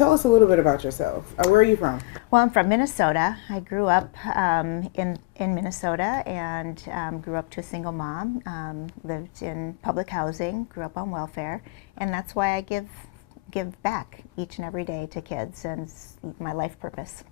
tell us a little bit about yourself. Where are you from? Well, I'm from Minnesota. I grew up in Minnesota and grew up to a single mom, lived in public housing, grew up on welfare, and that's why I give back each and every day to kids, and it's my life purpose.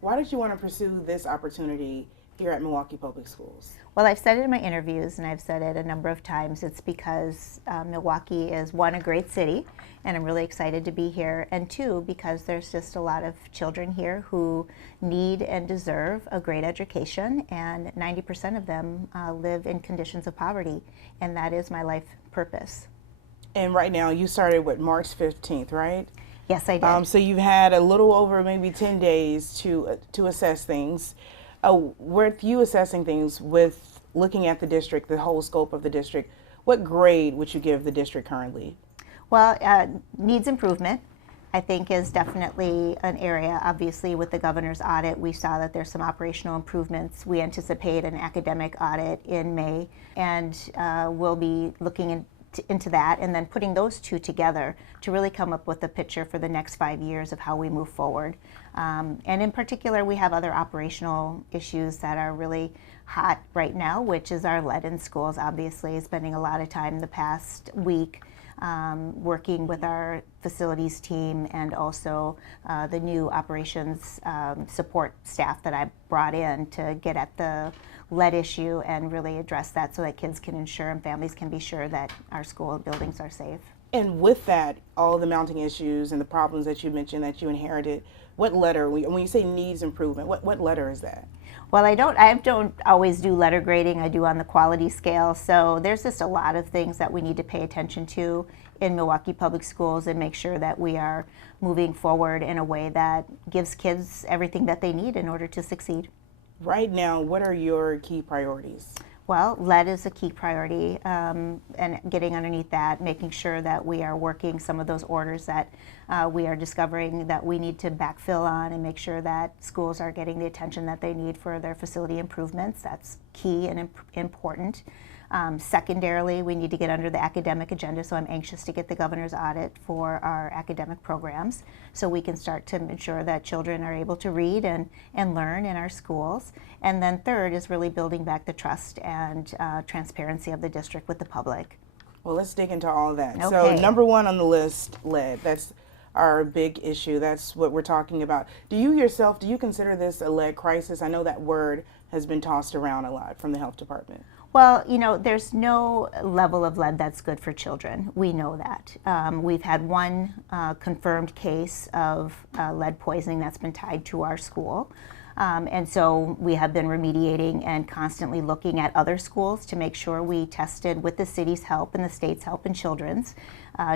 Why did you want to pursue this opportunity here at Milwaukee Public Schools? Well, I've said it in my interviews, and I've said it a number of times. It's because Milwaukee is, one, a great city, and I'm really excited to be here, and two, because there's just a lot of children here who need and deserve a great education, and 90% of them live in conditions of poverty, and that is my life purpose. And right now, you started, March 15th, right? Yes, I did. So you've had a little over maybe 10 days to assess things. With you assessing things, with looking at the district, the whole scope of the district, what grade would you give the district currently? Well, needs improvement, I think, is definitely an area. Obviously, with the governor's audit, we saw that there's some operational improvements. We anticipate an academic audit in May, and we'll be looking into that and then putting those two together to really come up with a picture for the next 5 years of how we move forward. And in particular, we have other operational issues that are really hot right now, which is our lead in schools. Obviously, spending a lot of time the past week working with our facilities team and also the new operations support staff that I brought in to get at the lead issue and really address that so that kids can ensure and families can be sure that our school buildings are safe. And with that, all the mounting issues and the problems that you mentioned that you inherited, what letter, when you say needs improvement, what letter is that? Well, I don't always do letter grading. I do on the quality scale. So there's just a lot of things that we need to pay attention to in Milwaukee Public Schools and make sure that we are moving forward in a way that gives kids everything that they need in order to succeed. Right now, what are your key priorities? Well, lead is a key priority, and getting underneath that, making sure that we are working some of those orders that we are discovering that we need to backfill on and make sure that schools are getting the attention that they need for their facility improvements. That's key and important. Secondarily, we need to get under the academic agenda, so I'm anxious to get the governor's audit for our academic programs so we can start to ensure that children are able to read and learn in our schools. And then third is really building back the trust and transparency of the district with the public. Well, let's dig into all of that. Okay. So number one on the list, lead. That's our big issue. That's what we're talking about. Do you consider this a lead crisis? I know that word has been tossed around a lot from the health department. Well, you know, there's no level of lead that's good for children. We know that. We've had one confirmed case of lead poisoning that's been tied to our school. And so we have been remediating and constantly looking at other schools to make sure we tested, with the city's help and the state's help in children's,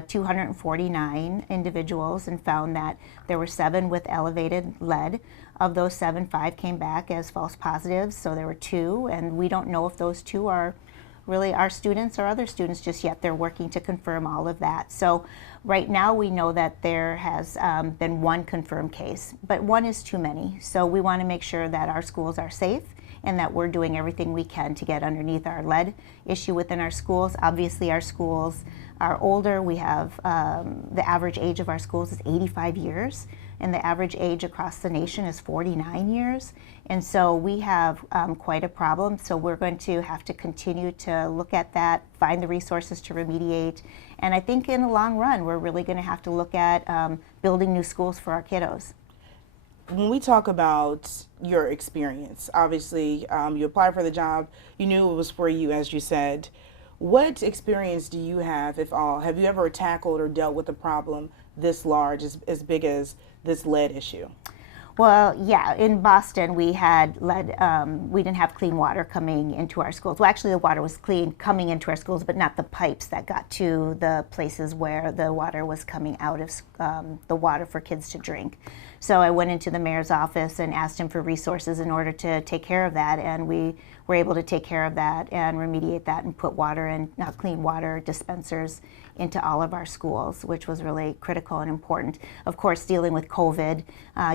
249 individuals and found that there were 7 with elevated lead. Of those 7, 5 came back as false positives, so there were 2, and we don't know if those 2 are really our students or other students just yet. They're working to confirm all of that. So right now we know that there has been 1 confirmed case, but 1 is too many. So we want to make sure that our schools are safe and that we're doing everything we can to get underneath our lead issue within our schools. Obviously our schools are older. We have the average age of our schools is 85 years. And the average age across the nation is 49 years. And so we have quite a problem. So we're going to have to continue to look at that, find the resources to remediate. And I think in the long run, we're really going to have to look at building new schools for our kiddos. When we talk about your experience, obviously you applied for the job, you knew it was for you, as you said. What experience do you have, if all? Have you ever tackled or dealt with a problem this large, as big as this lead issue? Well, yeah, in Boston we had lead, we didn't have clean water coming into our schools. Well, actually the water was clean coming into our schools, but not the pipes that got to the places where the water was coming out of the water for kids to drink. So I went into the mayor's office and asked him for resources in order to take care of that, and we were able to take care of that and remediate that and put water and clean water dispensers into all of our schools, which was really critical and important. Of course, dealing with COVID,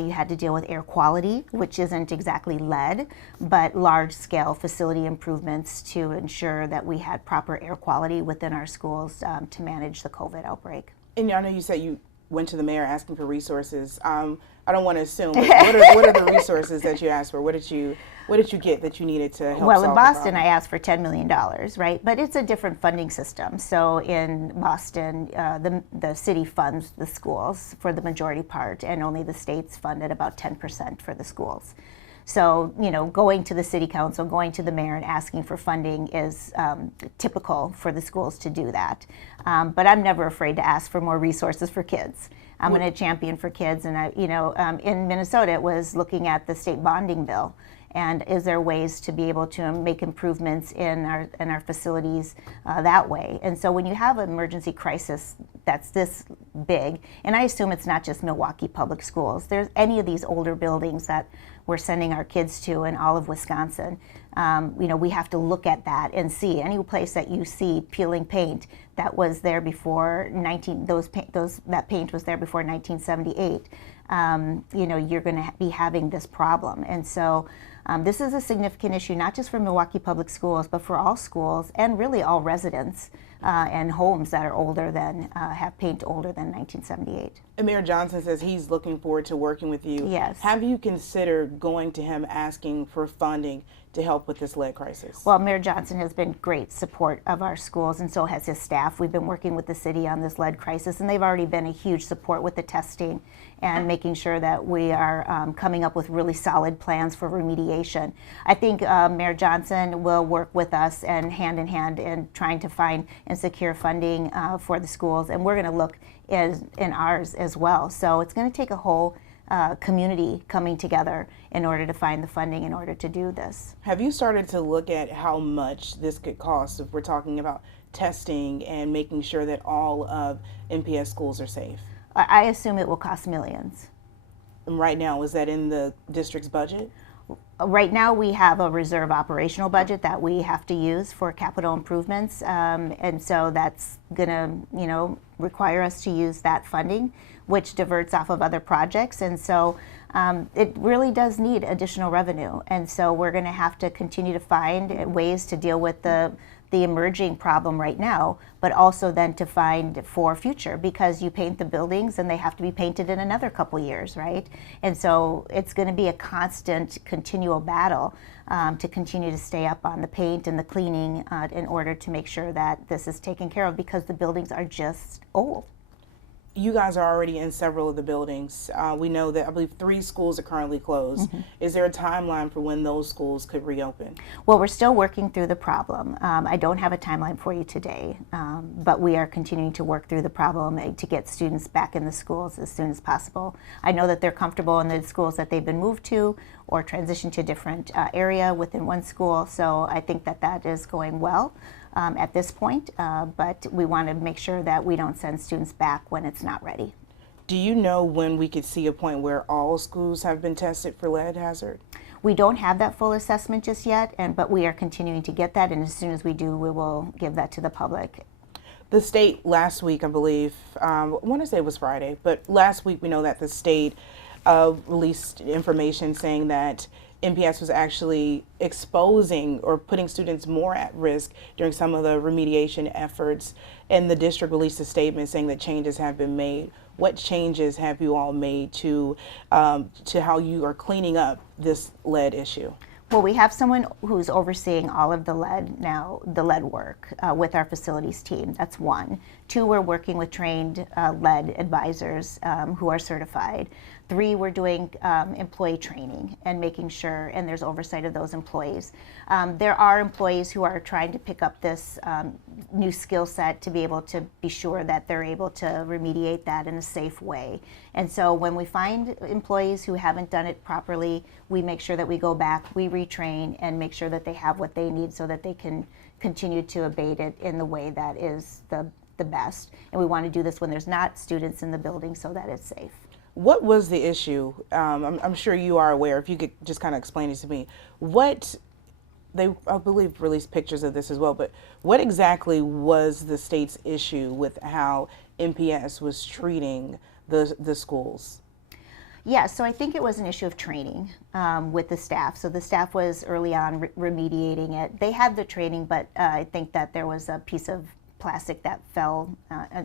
you had to deal with air quality, which isn't exactly lead, but large-scale facility improvements to ensure that we had proper air quality within our schools to manage the COVID outbreak. And I know you said went to the mayor asking for resources. I don't want to assume, but what are the resources that you asked for? What did you get that you needed to help Well, solve in the Boston, problem? I asked for $10 million, right? But it's a different funding system. So in Boston, the city funds the schools for the majority part, and only the states funded about 10% for the schools. So, going to the city council, going to the mayor and asking for funding is typical for the schools to do that. But I'm never afraid to ask for more resources for kids. I'm going to champion for kids. And, in Minnesota, it was looking at the state bonding bill. And is there ways to be able to make improvements in our facilities that way? And so when you have an emergency crisis that's this big, and I assume it's not just Milwaukee Public Schools, there's any of these older buildings that we're sending our kids to in all of Wisconsin, we have to look at that and see any place that you see peeling paint that was there before that paint was there before 1978. You're going to be having this problem. And so this is a significant issue, not just for Milwaukee Public Schools, but for all schools and really all residents and homes that are older than, have paint older than 1978. And Mayor Johnson says he's looking forward to working with you. Yes. Have you considered going to him asking for funding to help with this lead crisis? Well, Mayor Johnson has been great support of our schools, and so has his staff. We've been working with the city on this lead crisis, and they've already been a huge support with the testing and making sure that we are coming up with really solid plans for remediation. I think Mayor Johnson will work with us and hand in hand in trying to find and secure funding for the schools, and we're going to look in ours as well. So it's going to take a whole community coming together in order to find the funding in order to do this. Have you started to look at how much this could cost if we're talking about testing and making sure that all of MPS schools are safe? I assume it will cost millions. And right now, is that in the district's budget? Right now, we have a reserve operational budget that we have to use for capital improvements, and so that's going to, require us to use that funding, which diverts off of other projects, and so it really does need additional revenue, and so we're going to have to continue to find ways to deal with the emerging problem right now, but also then to find for future, because you paint the buildings and they have to be painted in another couple years, right? And so it's going to be a constant, continual battle to continue to stay up on the paint and the cleaning in order to make sure that this is taken care of, because the buildings are just old. You guys are already in several of the buildings. We know that I believe 3 schools are currently closed. Mm-hmm. Is there a timeline for when those schools could reopen? Well, we're still working through the problem. I don't have a timeline for you today, but we are continuing to work through the problem to get students back in the schools as soon as possible. I know that they're comfortable in the schools that they've been moved to or transitioned to a different area within one school, so I think that that is going well. At this point, but we want to make sure that we don't send students back when it's not ready. Do you know when we could see a point where all schools have been tested for lead hazard? We don't have that full assessment just yet, but we are continuing to get that, and as soon as we do, we will give that to the public. The state last week, I believe, I want to say it was Friday, but last week we know that the state released information saying that MPS was actually exposing or putting students more at risk during some of the remediation efforts, and the district released a statement saying that changes have been made. What changes have you all made to how you are cleaning up this lead issue? Well, we have someone who's overseeing all of the lead work with our facilities team. That's 1. 2, we're working with trained lead advisors who are certified. 3, we're doing employee training and making sure, and there's oversight of those employees. There are employees who are trying to pick up this new skill set to be able to be sure that they're able to remediate that in a safe way. And so when we find employees who haven't done it properly, we make sure that we go back, we retrain, and make sure that they have what they need so that they can continue to abate it in the way that is the best. And we want to do this when there's not students in the building so that it's safe. What was the issue? I'm sure you are aware. If you could just kind of explain it to me. I believe, released pictures of this as well, but what exactly was the state's issue with how MPS was treating the schools? Yeah, so I think it was an issue of training with the staff. So the staff was early on remediating it. They had the training, but I think that there was a piece of plastic that fell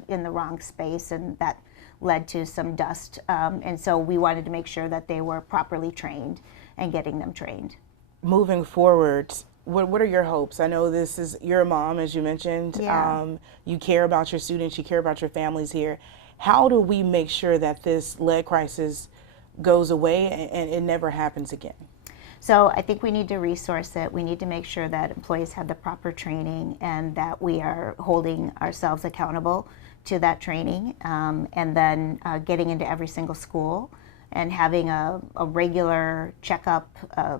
in the wrong space, and that led to some dust. And so we wanted to make sure that they were properly trained and getting them trained. Moving forward, what are your hopes? I know this is, you're a mom, as you mentioned. Yeah. You care about your students, you care about your families here. How do we make sure that this lead crisis goes away and it never happens again? So I think we need to resource it. We need to make sure that employees have the proper training and that we are holding ourselves accountable to that training, and then getting into every single school and having a regular checkup,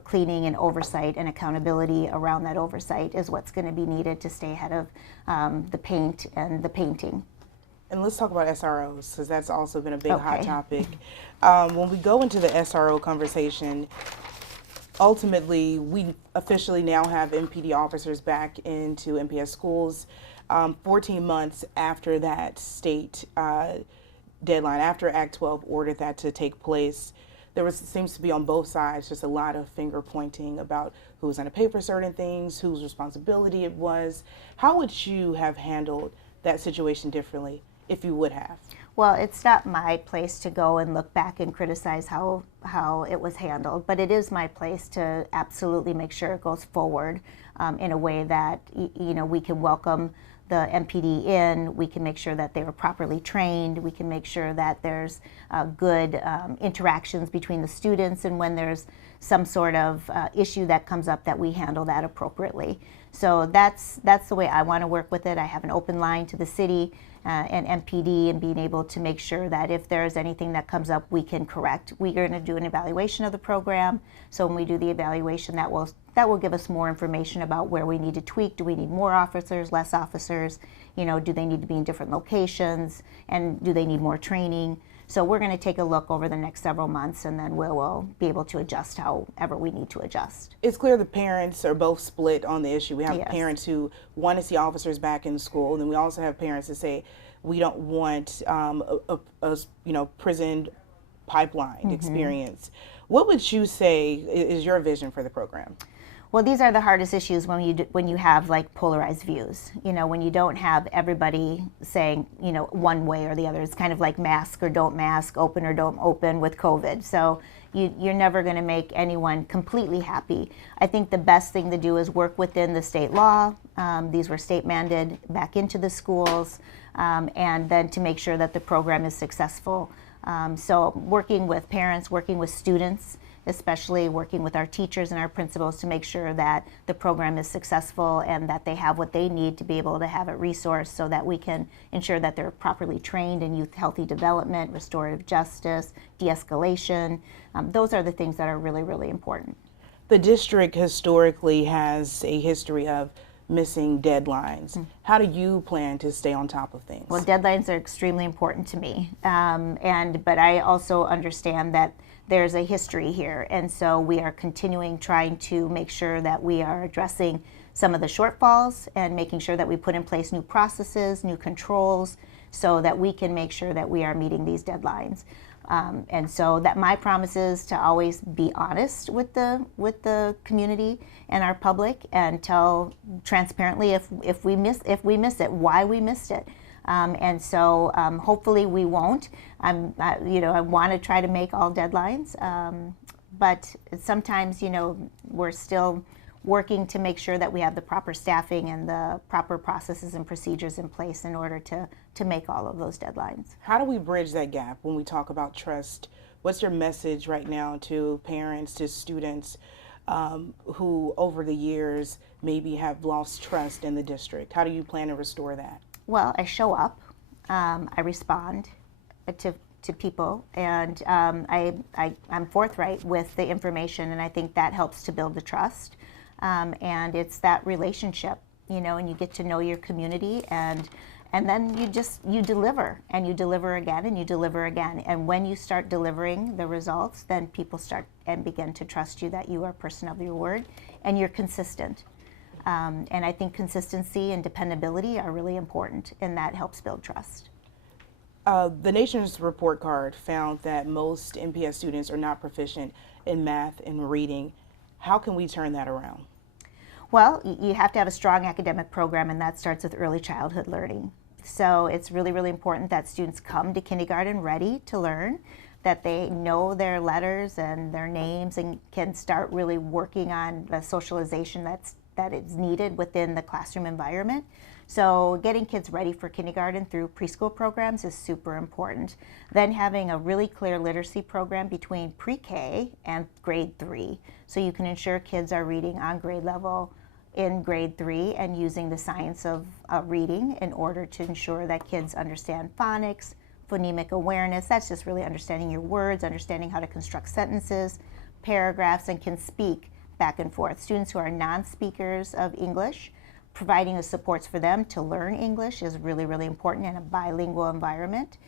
cleaning and oversight and accountability around that oversight is what's going to be needed to stay ahead of the paint and the painting. And let's talk about SROs, because that's also been a big hot Okay. topic. When we go into the SRO conversation, ultimately, we officially now have MPD officers back into MPS schools 14 months after that state deadline, after Act 12 ordered that to take place. There seems to be on both sides just a lot of finger pointing about who's going to pay for certain things, whose responsibility it was. How would you have handled that situation differently if you would have? Well, it's not my place to go and look back and criticize how it was handled, but it is my place to absolutely make sure it goes forward in a way that we can welcome the MPD in, we can make sure that they were properly trained, we can make sure that there's good interactions between the students, and when there's some sort of issue that comes up, that we handle that appropriately. So that's the way I want to work with it. I have an open line to the city and MPD, and being able to make sure that if there's anything that comes up, we can correct. We're going to do an evaluation of the program. So when we do the evaluation, that will give us more information about where we need to tweak. Do we need more officers, less officers? Do they need to be in different locations? And do they need more training? So we're going to take a look over the next several months, and then we'll be able to adjust however we need to adjust. It's clear the parents are both split on the issue. We have Yes. parents who want to see officers back in school, and then we also have parents that say we don't want a prison pipeline experience. What would you say is your vision for the program? Well, these are the hardest issues when you have like polarized views. When you don't have everybody saying one way or the other. It's kind of like mask or don't mask, open or don't open with COVID. So you're never going to make anyone completely happy. I think the best thing to do is work within the state law. These were state mandated back into the schools, and then to make sure that the program is successful. So working with parents, working with students, especially working with our teachers and our principals to make sure that the program is successful and that they have what they need to be able to have it resourced, so that we can ensure that they're properly trained in youth healthy development, restorative justice, de-escalation. Those are the things that are really, really important. The district historically has a history of missing deadlines. How do you plan to stay on top of things? Well, deadlines are extremely important to me, but I also understand that there's a history here, and so we are continuing trying to make sure that we are addressing some of the shortfalls and making sure that we put in place new processes, new controls, so that we can make sure that we are meeting these deadlines. And so that my promise is to always be honest with the community and our public, and tell transparently if we miss it, why we missed it. And so hopefully we won't. I want to try to make all deadlines, but sometimes we're still working to make sure that we have the proper staffing and the proper processes and procedures in place in order to make all of those deadlines. How do we bridge that gap when we talk about trust? What's your message right now to parents, to students who over the years maybe have lost trust in the district? How do you plan to restore that? Well, I show up, I respond to people, and I'm forthright with the information, and I think that helps to build the trust. And it's that relationship, and you get to know your community, and then you deliver, and you deliver again, and you deliver again. And when you start delivering the results, then people start and begin to trust you that you are a person of your word, and you're consistent. And I think consistency and dependability are really important, and that helps build trust. The nation's report card found that most MPS students are not proficient in math and reading. How can we turn that around? Well, you have to have a strong academic program, and that starts with early childhood learning. So it's really, really important that students come to kindergarten ready to learn, that they know their letters and their names and can start really working on the socialization that is needed within the classroom environment. So getting kids ready for kindergarten through preschool programs is super important. Then having a really clear literacy program between pre-K and grade 3. So you can ensure kids are reading on grade level in grade 3 and using the science of reading in order to ensure that kids understand phonics, phonemic awareness. That's just really understanding your words, understanding how to construct sentences, paragraphs, and can speak back and forth. Students who are non-speakers of English, providing the supports for them to learn English is really, really important in a bilingual environment.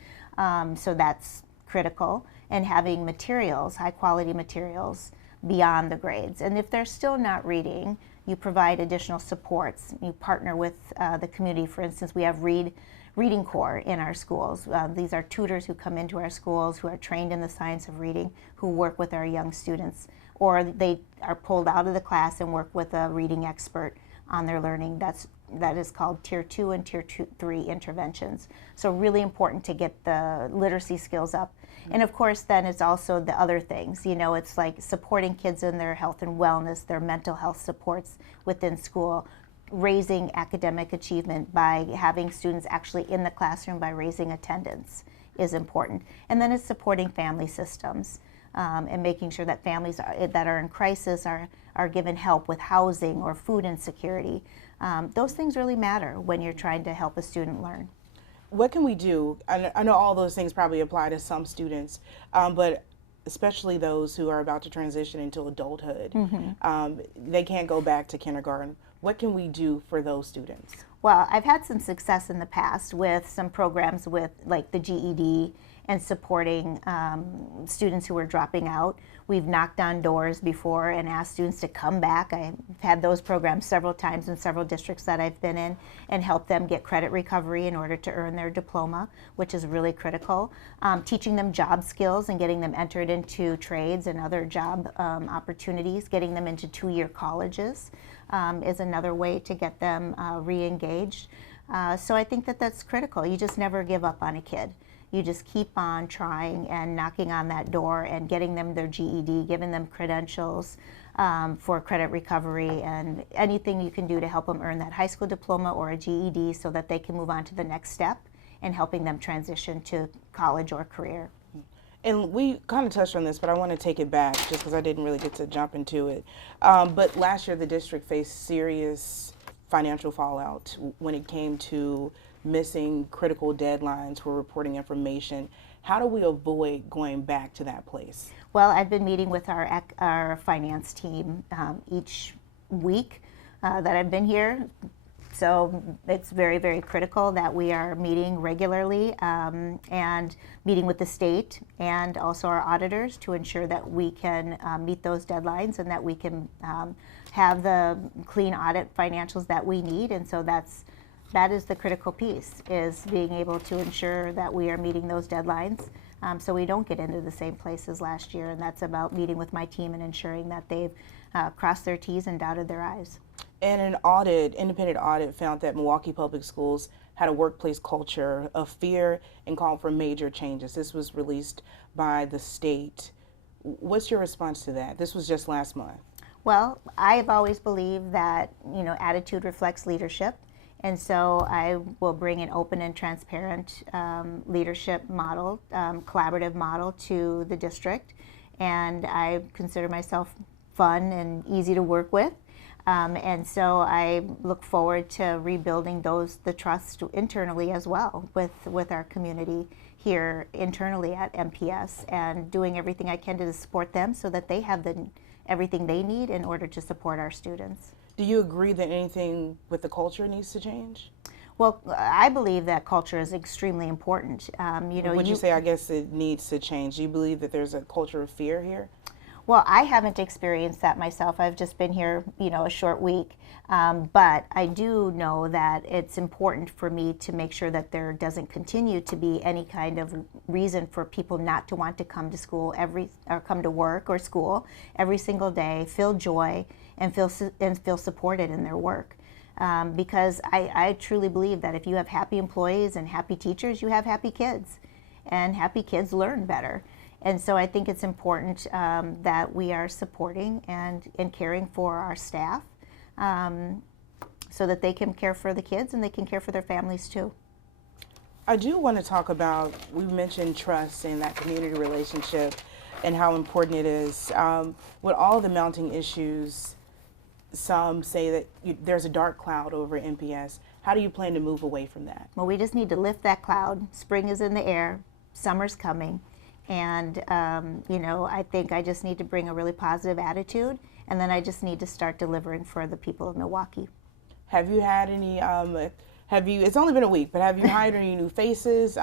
So that's critical. And having materials, high quality materials beyond the grades. And if they're still not reading, you provide additional supports. You partner with the community. For instance, we have Reading Corps in our schools. These are tutors who come into our schools who are trained in the science of reading, who work with our young students, or they are pulled out of the class and work with a reading expert on their learning. That is called Tier 2 and Tier 3 interventions. So really important to get the literacy skills up. And of course, then it's also the other things. You know, it's like supporting kids in their health and wellness, their mental health supports within school, raising academic achievement by having students actually in the classroom, by raising attendance is important. And then it's supporting family systems and making sure that families that are in crisis are given help with housing or food insecurity. Those things really matter when you're trying to help a student learn. What can we do? I know all those things probably apply to some students, but especially those who are about to transition into adulthood. They can't go back to kindergarten. What can we do for those students? Well, I've had some success in the past with some programs with like the GED and supporting students who are dropping out. We've knocked on doors before and asked students to come back. I've had those programs several times in several districts that I've been in and helped them get credit recovery in order to earn their diploma, which is really critical. Teaching them job skills and getting them entered into trades and other job opportunities, getting them into 2-year colleges is another way to get them re-engaged. So I think that that's critical. You just never give up on a kid. You just keep on trying and knocking on that door and getting them their GED, giving them credentials for credit recovery, and anything you can do to help them earn that high school diploma or a GED so that they can move on to the next step and helping them transition to college or career. And we kind of touched on this, but I want to take it back just because I didn't really get to jump into it. But last year, the district faced serious financial fallout when it came to missing critical deadlines for reporting information. How do we avoid going back to that place? Well, I've been meeting with our finance team each week that I've been here. So it's very, very critical that we are meeting regularly and meeting with the state and also our auditors to ensure that we can meet those deadlines and that we can have the clean audit financials that we need. And so that is the critical piece, is being able to ensure that we are meeting those deadlines so we don't get into the same place as last year. And that's about meeting with my team and ensuring that they've crossed their T's and dotted their I's. And an independent audit found that Milwaukee Public Schools had a workplace culture of fear and called for major changes. This was released by the state. What's your response to that? This was just last month. Well, I've always believed that, you know, attitude reflects leadership. And so I will bring an open and transparent leadership model, collaborative model to the district. And I consider myself fun and easy to work with. And so I look forward to rebuilding the trust internally as well with our community here internally at MPS, and doing everything I can to support them so that they have everything they need in order to support our students. Do you agree that anything with the culture needs to change? Well, I believe that culture is extremely important. Would you say, I guess, it needs to change? Do you believe that there's a culture of fear here? Well, I haven't experienced that myself. I've just been here, a short week. But I do know that it's important for me to make sure that there doesn't continue to be any kind of reason for people not to want to come to school or come to work or school every single day, feel joy, and feel supported in their work. because I truly believe that if you have happy employees and happy teachers, you have happy kids, and happy kids learn better. And so I think it's important that we are supporting and caring for our staff so that they can care for the kids and they can care for their families too. I do want to talk about, we mentioned trust and that community relationship and how important it is. With all the mounting issues, some say that there's a dark cloud over MPS. How do you plan to move away from that? Well, we just need to lift that cloud. Spring is in the air, summer's coming, and you know, I think I just need to bring a really positive attitude, and then I just need to start delivering for the people of Milwaukee. Have you had any, it's only been a week, but have you hired any new faces?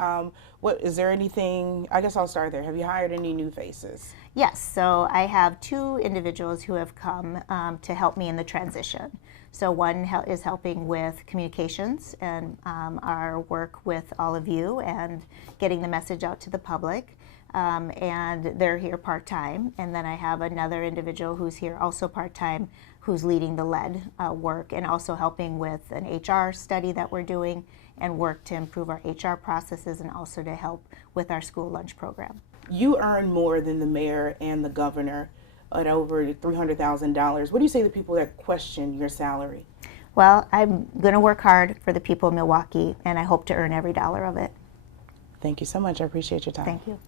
Is there anything, I guess I'll start there. Have you hired any new faces? Yes, so I have 2 individuals who have come to help me in the transition. So one is helping with communications and our work with all of you and getting the message out to the public. And they're here part-time. And then I have another individual who's here also part-time who's leading the lead work and also helping with an HR study that we're doing and work to improve our HR processes and also to help with our school lunch program. You earn more than the mayor and the governor at over $300,000. What do you say to people that question your salary? Well, I'm going to work hard for the people of Milwaukee, and I hope to earn every dollar of it. Thank you so much. I appreciate your time. Thank you.